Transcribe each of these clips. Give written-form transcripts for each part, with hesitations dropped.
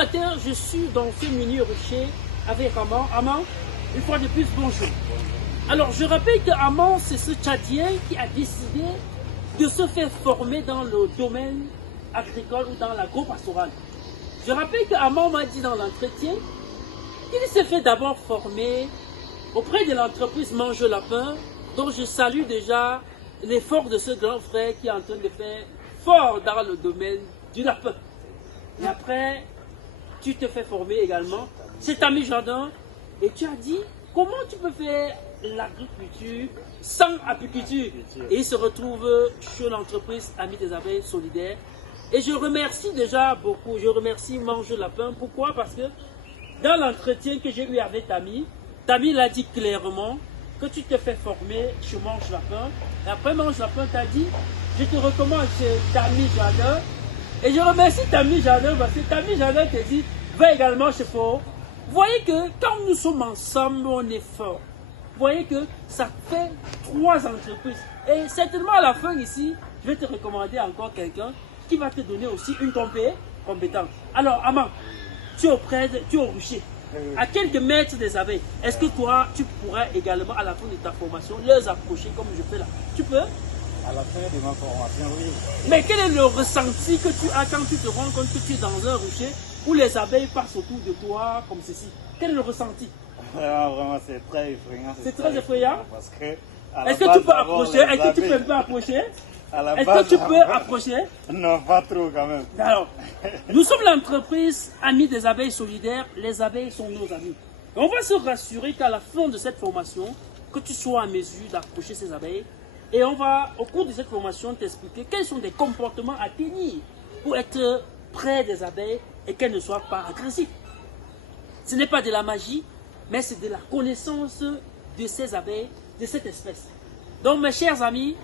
matin, je suis dans ce menu rucher avec Aman. Aman, une fois de plus, bonjour. Alors, je rappelle que Aman, c'est ce Tchadien qui a décidé de se faire former dans le domaine agricole ou dans l'agro-pastoral. Je rappelle que Aman m'a dit dans l'entretien qu'il s'est fait d'abord former auprès de l'entreprise Mange Lapin, dont je salue déjà l'effort de ce grand frère qui est en train de faire fort dans le domaine du lapin. Et après, tu te fais former également. C'est Ami Jardin. Et tu as dit, comment tu peux faire l'agriculture sans apiculture? Et il se retrouve chez l'entreprise Amis des Abeilles Solidaires. Et je remercie déjà beaucoup. Je remercie Mange Lapin. Pourquoi? Parce que dans l'entretien que j'ai eu avec Tami, Tami l'a dit clairement que tu te fais former chez Mange Lapin. Et après Mange Lapin t'a dit, je te recommande chez Tami Jardin. Et je remercie Tami Jardin parce que Tami Jardin te dit, va également chez Fort. Vous voyez que quand nous sommes ensemble, on est fort. Vous voyez que ça fait 3 entreprises. Et certainement à la fin ici, je vais te recommander encore quelqu'un qui va te donner aussi une compétence. Alors, Aman, tu es au rucher, à quelques mètres des abeilles. Est-ce que toi, tu pourrais également, à la fin de ta formation, les approcher comme je fais là? Tu peux? À la fin de ma formation, oui. Mais quel est le ressenti que tu as quand tu te rends compte que tu es dans un rucher où les abeilles passent autour de toi comme ceci? Quel est le ressenti? Vraiment, c'est très effrayant. C'est très effrayant? Parce que est-ce que tu peux approcher? Est-ce que tu peux pas approcher? Est-ce que tu peux approcher? Non, pas trop quand même. Alors, nous sommes l'entreprise Amis des Abeilles Solidaires. Les abeilles sont nos amis. On va se rassurer qu'à la fin de cette formation, que tu sois en mesure d'approcher ces abeilles. Et on va, au cours de cette formation, t'expliquer quels sont les comportements à tenir pour être près des abeilles et qu'elles ne soient pas agressives. Ce n'est pas de la magie, mais c'est de la connaissance de ces abeilles, de cette espèce. Donc, mes chers amis,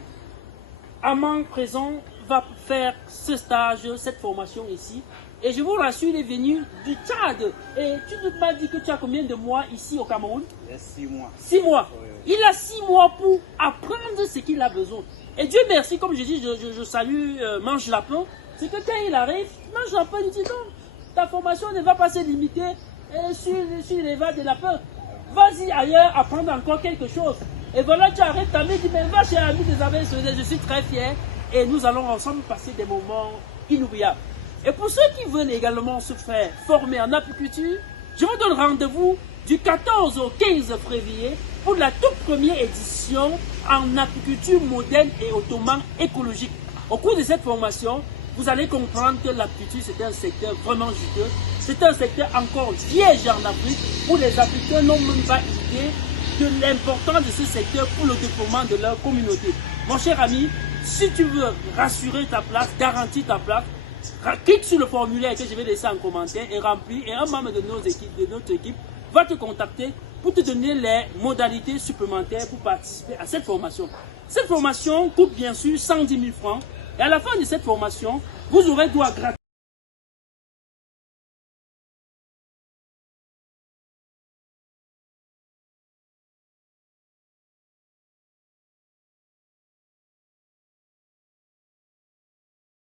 Aman présent va faire ce stage, cette formation ici. Et je vous rassure, il est venu du Tchad. Et tu ne m'as dit que tu as combien de mois ici au Cameroun? Il y a 6 mois. 6 mois. Oui, oui. Il a 6 mois pour apprendre ce qu'il a besoin. Et Dieu merci, comme je dis, je salue Mange Lapin. C'est que quand il arrive, Mange Lapin il dit non, ta formation ne va pas se limiter sur l'élevage des lapins. Vas-y ailleurs apprendre encore quelque chose. Et voilà, tu arrives, ta mère dit, mais va chez Amis des Abeilles Solidaires, je suis très fier. Et nous allons ensemble passer des moments inoubliables. Et pour ceux qui veulent également se faire former en apiculture, je vous donne rendez-vous du 14 au 15 février pour la toute première édition en apiculture moderne et autrement écologique. Au cours de cette formation, vous allez comprendre que l'apiculture c'est un secteur vraiment juteux. C'est un secteur encore vierge en Afrique où les apiculteurs n'ont même pas idée de l'importance de ce secteur pour le développement de leur communauté. Mon cher ami, si tu veux rassurer ta place, garantir ta place, clique sur le formulaire que je vais laisser en commentaire et remplir, et un membre de notre équipe va te contacter pour te donner les modalités supplémentaires pour participer à cette formation. Cette formation coûte bien sûr 110 000 francs et à la fin de cette formation, vous aurez droit gratuit